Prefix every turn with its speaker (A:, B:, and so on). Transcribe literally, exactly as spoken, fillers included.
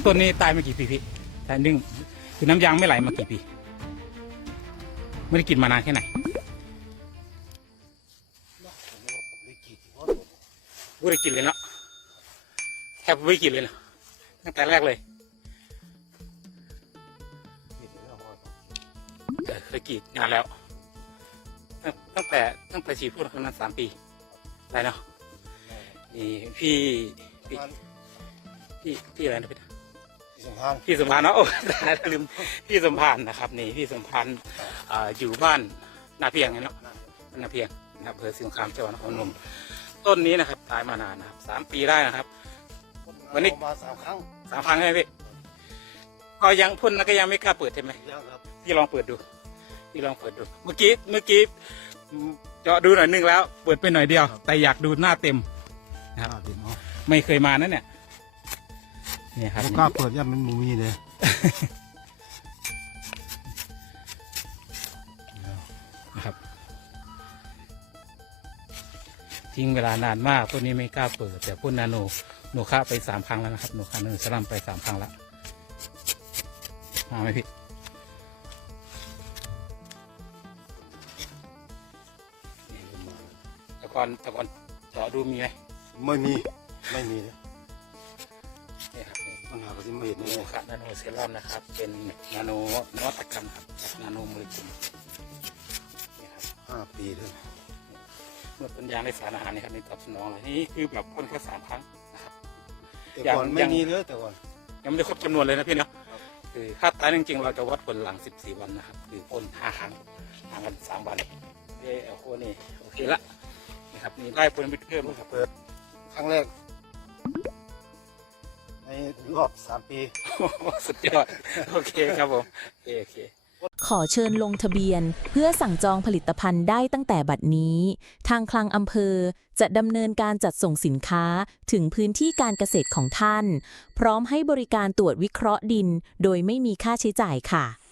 A: ต้นนี้ตายมากี่ปีพี่แต่นึ่งคือน้ำยางไม่ไหลมากี่ปีไม่ได้กินมานานแค่ไหนไม่ได้กินเลยเนาะแทบไม่ได้กินเลยเนาะตั้งแต่แรกเลยเคยกรีดงานแล้วตั้งแต่ตั้งแต่ฉีดพ่นประมาณสามปีได้เนาะนี่พี่พี่พี่พี่อะไรนะพี่
B: สมพาน
A: พี่สมพานเนาะโอ้ได้ลืมพี่สมพานนะครับนี่พี่สมพานอยู่บ้านนาเพียงเนาะนาเพียงนะครับอำเภอสิงคามจังหวัดนครพนมต้นนี้นะครับตายมานานนะครับสามปีได้นะครับวันนี้
B: มาสามครั้ง
A: สามครั้งใช่ไหมพี่ก็ยังพ่นแล้วก็ยังไม่กล้าเปิดใช่ไหม
B: ยังครับ
A: พี่ลองเปิดดูพี่ลองเปิดดูเมื่อกี้เมื่อกี้เจาะดูหน่อยนึงแล้วเปิดไปหน่อยเดียวแต่อยากดูหน้าเต็มนะครับไม่เคยมานั่นเนี่ยนี่ครับ
B: กล้าเปิดยังมันมูมีเลย
A: นะครับทิ้งเวลานานมากตัวนี้ไม่กล้าเปิดแต่พ่นนาโนโนค่าไปสามครั้งแล้วนะครับโนค่าหนึ่งสลัมไปสามครั้งแล้วมาไหมพี่ตะกอนตะกอนเจาะดูมีไหม
B: ไม่มีไม่มีเลย
A: นี่ครับ
B: ปัญหาที่ไม่เห็น
A: นาโนค่านาโนเซรั่มนะครับเป็นนาโนนวัตกรรมครับนาโนโมเลกุลนี่ครับ
B: ห้าปีเลย
A: เมื่อต้นยางในสารอาหารนี่ครับในตอบสนองเลยนี่คือแบบพ่นแค่สามครั้งนะครับ
B: แต่ก่อนไม่มีเลยแต่ก่อน
A: ยังไม่ได้ครบจำนวนเลยนะพี่เนาะคือถ้าตายจริงๆเราจะวัดผลหลังสิบสี่วันนะครับคือพ่นห้าครั้งห่างกันสามวันเออโคนี่โอเคละนะครับนี่ได้ผลมิตรเพิ่มนะครับ
B: เปิดครั้งแรกในรอบสามปี
A: สุดยอดโอเคครับผมโอเค
C: ขอเชิญลงทะเบียนเพื่อสั่งจองผลิตภัณฑ์ได้ตั้งแต่บัดนี้ ทางคลังอำเภอจะดำเนินการจัดส่งสินค้าถึงพื้นที่การเกษตรของท่าน พร้อมให้บริการตรวจวิเคราะห์ดินโดยไม่มีค่าใช้จ่ายค่ะ